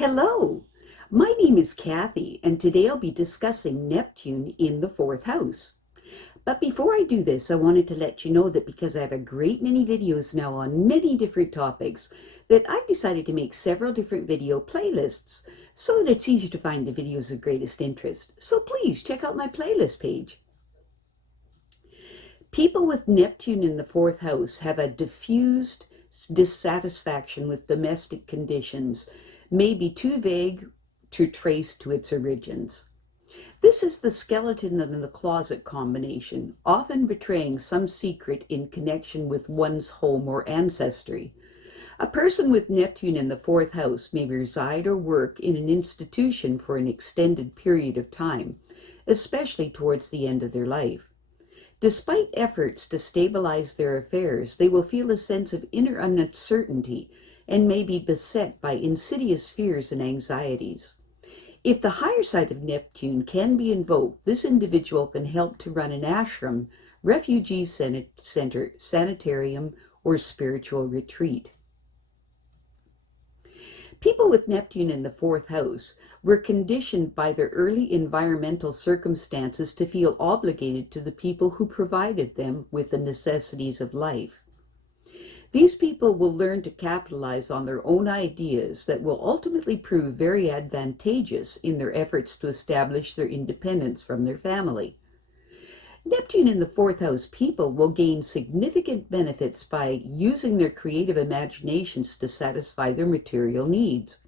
Hello, my name is Kathy, and today I'll be discussing Neptune in the fourth house. But before I do this, I wanted to let you know that because I have a great many videos now on many different topics, that I've decided to make several different video playlists so that it's easier to find the videos of greatest interest. So please check out my playlist page. People with Neptune in the fourth house have a diffused dissatisfaction with domestic conditions, may be too vague to trace to its origins. This is the skeleton in the closet combination, often betraying some secret in connection with one's home or ancestry. A person with Neptune in the fourth house may reside or work in an institution for an extended period of time, especially towards the end of their life. Despite efforts to stabilize their affairs, they will feel a sense of inner uncertainty and may be beset by insidious fears and anxieties. If the higher side of Neptune can be invoked, this individual can help to run an ashram, refugee center, sanitarium, or spiritual retreat. People with Neptune in the fourth house were conditioned by their early environmental circumstances to feel obligated to the people who provided them with the necessities of life. These people will learn to capitalize on their own ideas that will ultimately prove very advantageous in their efforts to establish their independence from their family. Neptune in the fourth house people will gain significant benefits by using their creative imaginations to satisfy their material needs.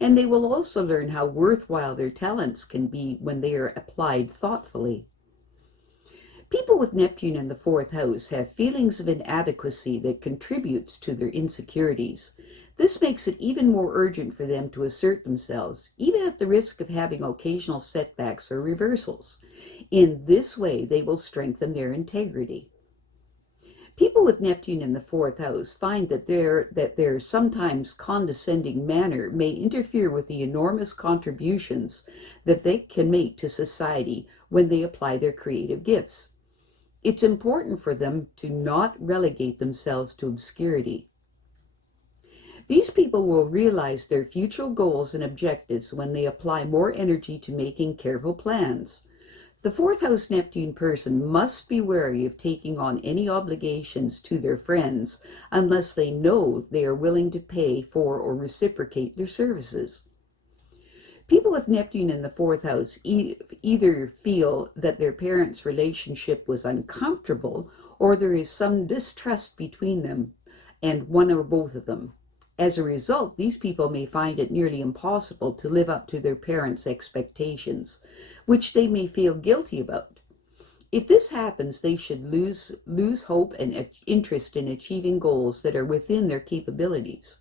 And they will also learn how worthwhile their talents can be when they are applied thoughtfully. People with Neptune in the fourth house have feelings of inadequacy that contributes to their insecurities. This makes it even more urgent for them to assert themselves, even at the risk of having occasional setbacks or reversals. In this way, they will strengthen their integrity. People with Neptune in the fourth house find that their sometimes condescending manner may interfere with the enormous contributions that they can make to society when they apply their creative gifts. It's important for them to not relegate themselves to obscurity. These people will realize their future goals and objectives when they apply more energy to making careful plans. The fourth house Neptune person must be wary of taking on any obligations to their friends unless they know they are willing to pay for or reciprocate their services. People with Neptune in the fourth house either feel that their parents' relationship was uncomfortable or there is some distrust between them and one or both of them. As a result, these people may find it nearly impossible to live up to their parents' expectations, which they may feel guilty about. If this happens, they should lose hope and interest in achieving goals that are within their capabilities.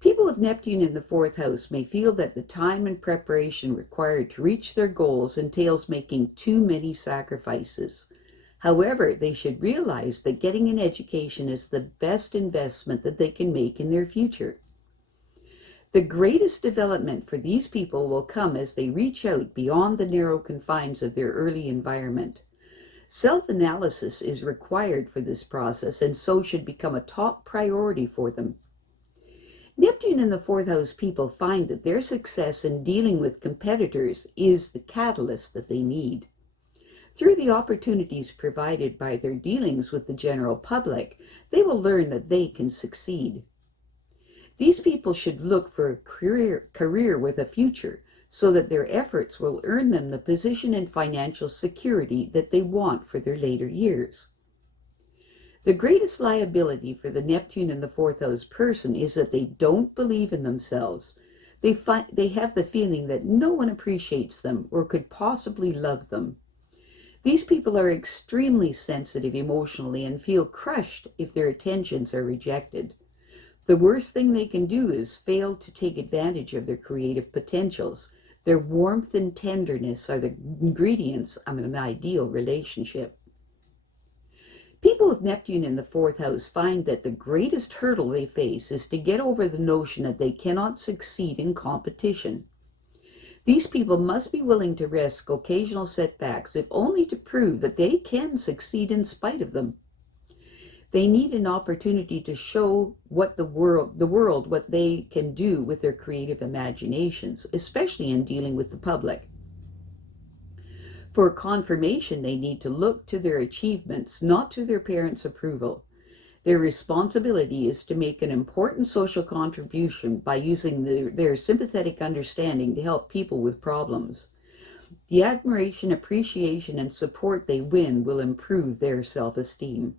People with Neptune in the fourth house may feel that the time and preparation required to reach their goals entails making too many sacrifices. However, they should realize that getting an education is the best investment that they can make in their future. The greatest development for these people will come as they reach out beyond the narrow confines of their early environment. Self-analysis is required for this process and so should become a top priority for them. Neptune in the fourth house people find that their success in dealing with competitors is the catalyst that they need. Through the opportunities provided by their dealings with the general public, they will learn that they can succeed. These people should look for a career with a future so that their efforts will earn them the position and financial security that they want for their later years. The greatest liability for the Neptune in the fourth house person is that they don't believe in themselves. They have the feeling that no one appreciates them or could possibly love them. These people are extremely sensitive emotionally and feel crushed if their attentions are rejected. The worst thing they can do is fail to take advantage of their creative potentials. Their warmth and tenderness are the ingredients of an ideal relationship. People with Neptune in the fourth house find that the greatest hurdle they face is to get over the notion that they cannot succeed in competition. These people must be willing to risk occasional setbacks, if only to prove that they can succeed in spite of them. They need an opportunity to show the world what they can do with their creative imaginations, especially in dealing with the public. For confirmation, they need to look to their achievements, not to their parents' approval. Their responsibility is to make an important social contribution by using their sympathetic understanding to help people with problems. The admiration, appreciation, and support they win will improve their self-esteem.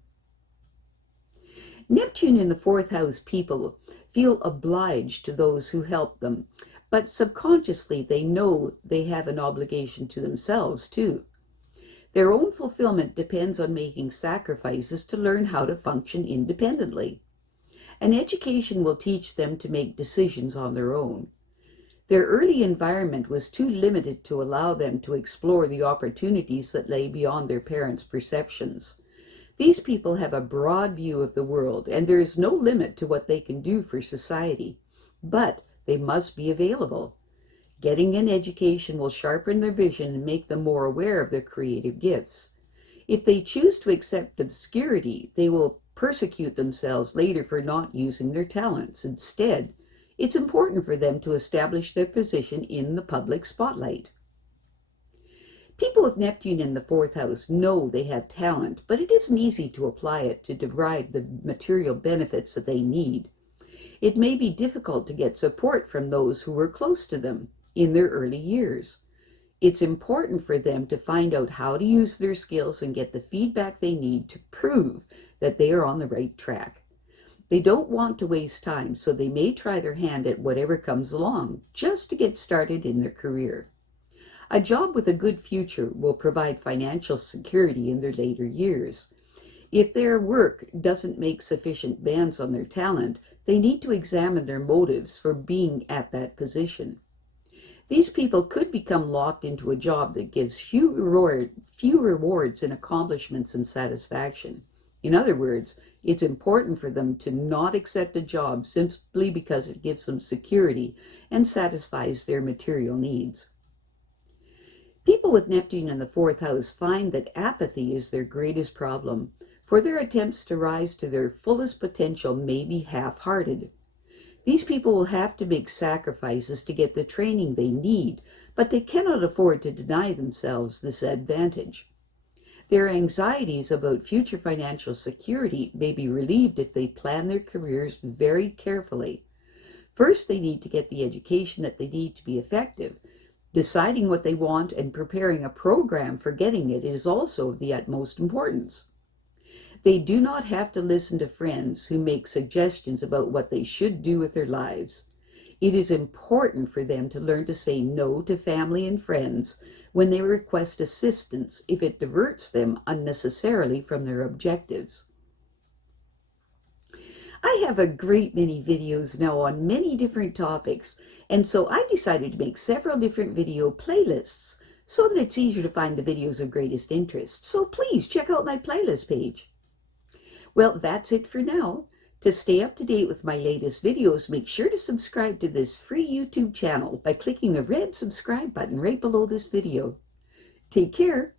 Neptune in the fourth house people feel obliged to those who help them, but subconsciously they know they have an obligation to themselves too. Their own fulfillment depends on making sacrifices to learn how to function independently. An education will teach them to make decisions on their own. Their early environment was too limited to allow them to explore the opportunities that lay beyond their parents' perceptions. These people have a broad view of the world, and there is no limit to what they can do for society. But they must be available. Getting an education will sharpen their vision and make them more aware of their creative gifts. If they choose to accept obscurity, they will persecute themselves later for not using their talents. Instead, it's important for them to establish their position in the public spotlight. People with Neptune in the fourth house know they have talent, but it isn't easy to apply it to derive the material benefits that they need. It may be difficult to get support from those who were close to them in their early years. It's important for them to find out how to use their skills and get the feedback they need to prove that they are on the right track. They don't want to waste time, so they may try their hand at whatever comes along, just to get started in their career. A job with a good future will provide financial security in their later years. If their work doesn't make sufficient demands on their talent, they need to examine their motives for being at that position. These people could become locked into a job that gives few rewards in accomplishments and satisfaction. In other words, it's important for them to not accept a job simply because it gives them security and satisfies their material needs. People with Neptune in the fourth house find that apathy is their greatest problem, for their attempts to rise to their fullest potential may be half-hearted. These people will have to make sacrifices to get the training they need, but they cannot afford to deny themselves this advantage. Their anxieties about future financial security may be relieved if they plan their careers very carefully. First, they need to get the education that they need to be effective. Deciding what they want and preparing a program for getting it is also of the utmost importance. They do not have to listen to friends who make suggestions about what they should do with their lives. It is important for them to learn to say no to family and friends when they request assistance if it diverts them unnecessarily from their objectives. I have a great many videos now on many different topics, and so I've decided to make several different video playlists so that it's easier to find the videos of greatest interest. So please check out my playlist page. Well, that's it for now. To stay up to date with my latest videos, make sure to subscribe to this free YouTube channel by clicking the red subscribe button right below this video. Take care.